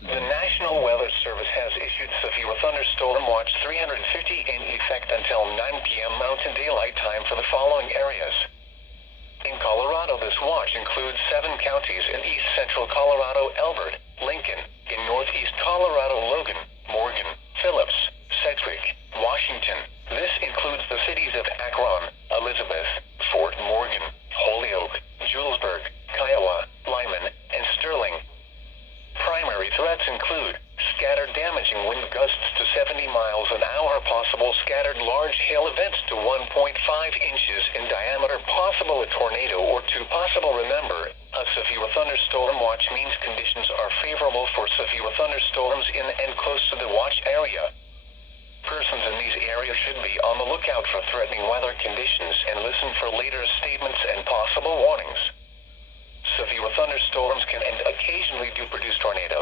The National Weather Service has issued severe thunderstorm watch 350 in effect until 9 p.m. Mountain Daylight Time for the following areas. In Colorado, this watch includes 7 counties in east central Colorado: Elbert, Lincoln; in northeast Colorado, Logan, Morgan, Phillips, Sedgwick, Washington. This includes the cities of Akron, Elizabeth, Fort Morgan, Holyoke, Julesburg, Kiowa, Lyman, and Sterling. Primary threats include scattered damaging wind gusts to 70 miles an hour, possible scattered large hail events to 1.5 inches in diameter, possible a tornado or 2 possible. Remember, a severe thunderstorm watch means conditions are favorable for severe thunderstorms in and close to the watch area. Persons in these areas should be on the lookout for threatening weather conditions and listen for later statements and possible warnings. Severe thunderstorms can and occasionally do produce tornadoes.